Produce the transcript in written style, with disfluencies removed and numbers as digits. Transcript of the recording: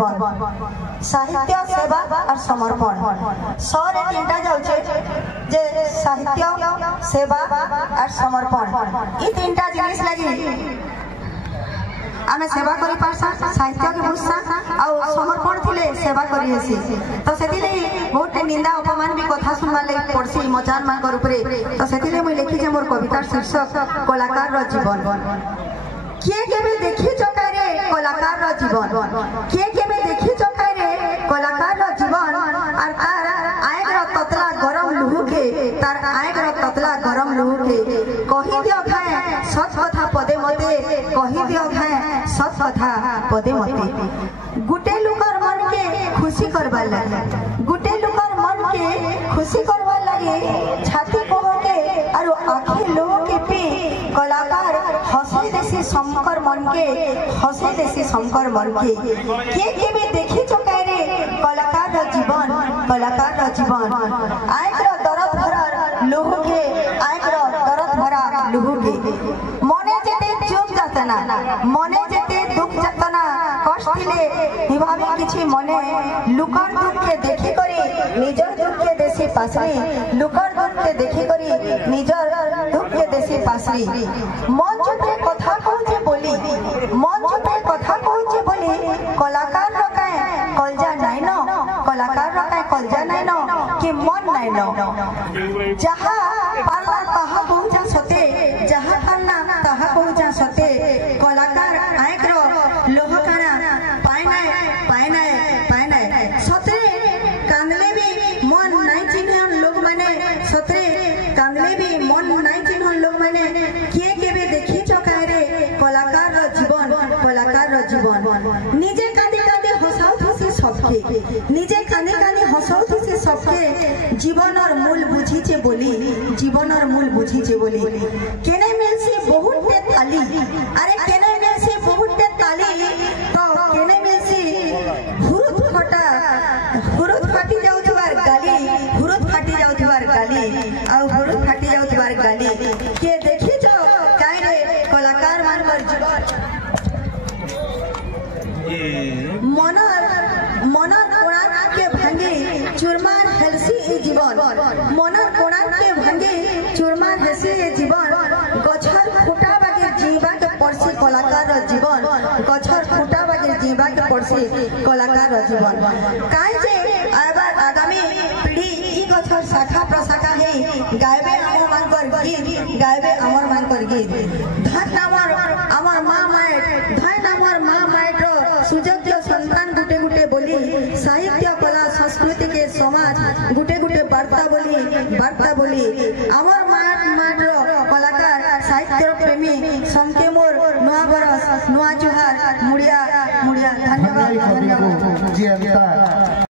साहित्य सेवा और समर्पण सरे तीनटा जाउछे जे साहित्य सेवा और समर्पण ई तीनटा जिनिस लागि आमे सेवा करि पारसा साहित्य के भूषा आ समर्पण थिले सेवा करि हेसी तो सेतिले बहुत निंदा अपमान भी कथा सुनवा लागि पड़सी मचान मान कर ऊपरे तो सेतिले मैं लिखि जे मोर कवितार शीर्षक कलाकार रो जीवन किए केबे देखि चकारे कलाकार रो जीवन किए केबे देखि चकारे कलाकार रो जीवन और तार आएग रो ततला गरम लुहु के तार आएग रो ततला गरम लुहु के कहि दियो खाए सच कथा पदे मते कहि दियो खाए सच कथा पदे मते गुटे लुकर मन के खुशी करबा लागे गुटे लुकर मन के खुशी करबा लागे छाती कोह के और आंखी लोह के पी कलाकार हसी देसी शंकर मन के हसी देसी शंकर मन के भी देखी चुका रे कलाकार रो जीवन आंख रो दर्द भरा लोह के आंख रो दर्द भरा लोह के मने जेते चुप जातना मने जेते दुख जातना कष्ट दिले निभावे किछि मने लुकर दुख के देखि करी निजर दुख के देसी पासरी लुकर दुख के देखि करी निजर दुख के देसी पासरी मन चुपे कथा कहूचे बोली मन चुपे कथा कहूचे बोली कलाकार रकाय कलजा नाइ न कलाकार रकाय कलजा नाइ न कि मन नाइ न जहा पारला ताहा कहूचा सते जहा पारला ताहा कहूचा सते कलाकार आंख रो लोह काना पाय नाइ सते कांदले भी मन नाइ चिन्हन लोग माने सते कांदले भी मन नाइ चिन्हन लोग माने किए केबे देखि चकाय रे कलाकार रो जीवन निजे कांदे कांदे हसाउथि सबके निजे कांदे कांदे हसाउथि सबके जीवनर मूल बुझिचे बोली केने मिलसी बहुत ते ताली अरे केने मिलसी बहुत ते ताली तो केने मिलसी हुरुत फाटी जाउथबार गाली के देखि जो काई रे कलाकार मानकर जीवन मनर कोणार्क के भांगे चूरमार हेलसी ए जीवन मनर कोणार्क के भांगे चूरमार हेलसी ए जीवन गछर फुटा बागे जीवा के पड़सी कलाकार रो जीवन गछर फुटा बागे जीवा के पड़सी कलाकार रो जीवन काई जे आगामी पीढ़ी ई गछर शाखा प्रशाखा है गायबे हमर मानकर गीत धन हमर माँ मायट सुयोग्य संतान गुटे गुटे बोली साहित्य कला संस्कृति के समाज गुटे गुटे वार्ता बोली हमर माट कलाकार साहित्य प्रेमी संके मोर नुआ बरस नुआ जुहार मुड़िया धन्यवाद।